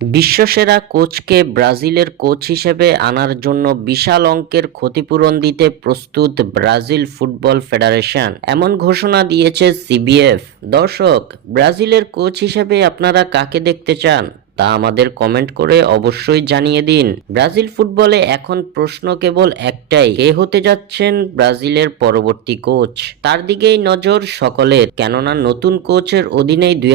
বিশ্বসেরা কোচকে ব্রাজিলের কোচ হিসেবে আনার জন্য বিশাল অঙ্কের ক্ষতিপূরণ দিতে প্রস্তুত ব্রাজিল ফুটবল ফেডারেশন। এমন ঘোষণা দিয়েছে সিবিএফ। দর্শক, ব্রাজিলের কোচ হিসেবে আপনারা কাকে দেখতে চান? তা আমাদের কমেন্ট করে অবশ্যই জানিয়ে দিন। ব্রাজিল ফুটবলে এখন প্রশ্ন কেবল একটাই, কে হতে যাচ্ছেন ব্রাজিলের পরবর্তী কোচ? তার দিকেই নজর সকলের, কেননা নতুন কোচের অধীনেই দুই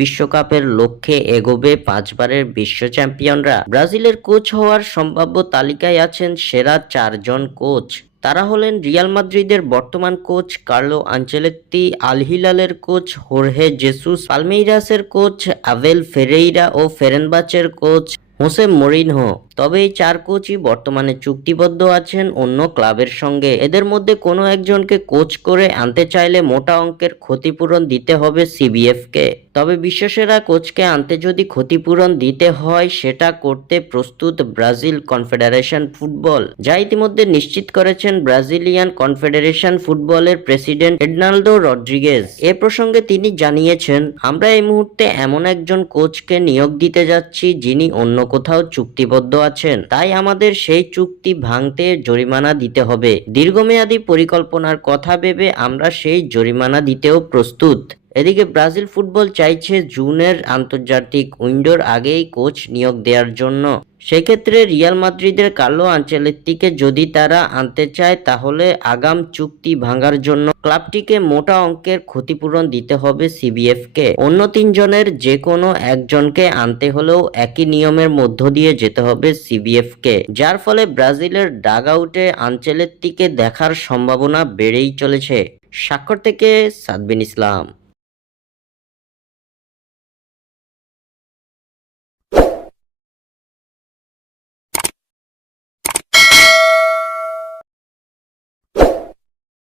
বিশ্বকাপের লক্ষ্যে এগোবে পাঁচবারের বিশ্ব চ্যাম্পিয়নরা। ব্রাজিলের কোচ হওয়ার সম্ভাব্য তালিকায় আছেন সেরা চারজন কোচ। তারা হলেন রিয়াল মাদ্রিদের বর্তমান কোচ কার্লো আঞ্চেলেত্তি, আল হিলালের কোচ হোরহে জেসুস পালমেইরাসের কোচ আভেল ফেরেইরা ও ফেরেনবাচের কোচ হোসে মরিনহো তবে এই চার কোচই বর্তমানে চুক্তিবদ্ধ আছেন অন্য ক্লাবের সঙ্গে। এদের মধ্যে কোনো একজনকে কোচ করে আনতে চাইলে মোটা অঙ্কের ক্ষতিপূরণ দিতে হবে সিবিএফ কে তবে বিশ্বসেরা কোচকে আনতে যদি ক্ষতিপূরণ দিতে হয়, সেটা করতে প্রস্তুত ব্রাজিল কনফেডারেশন ফুটবল, যা ইতিমধ্যে নিশ্চিত করেছেন ব্রাজিলিয়ান কনফেডারেশন ফুটবলের প্রেসিডেন্ট এডনাল্ডো রড্রিগেজ। এ প্রসঙ্গে তিনি জানিয়েছেন, আমরা এই মুহূর্তে এমন একজন কোচকে নিয়োগ দিতে যাচ্ছি যিনি অন্য কোথাও চুক্তিবদ্ধ আছেন, তাই আমাদের সেই চুক্তি ভাঙতে জরিমানা দিতে হবে। দীর্ঘমেয়াদী পরিকল্পনার কথা ভেবে আমরা সেই জরিমানা দিতেও প্রস্তুত। এদিকে ব্রাজিল ফুটবল চাইছে জুনের আন্তর্জাতিক উইন্ডোর আগেই কোচ নিয়োগ দেওয়ার জন্য। সেক্ষেত্রে রিয়াল মাদ্রিদের কার্লো আঞ্চেলেত্তিকে যদি তারা আনতে চায়, তাহলে আগাম চুক্তি ভাঙার জন্য ক্লাবটিকে মোটা অঙ্কের ক্ষতিপূরণ দিতে হবে সিবিএফ কে অন্য তিনজনের যে কোনো একজনকে আনতে হলেও একই নিয়মের মধ্য দিয়ে যেতে হবে সিবিএফ কে যার ফলে ব্রাজিলের ডাগ আউটে আঞ্চেলেত্তিকে দেখার সম্ভাবনা বেড়েই চলেছে। স্বাক্ষর থেকে সাদবিন ইসলাম।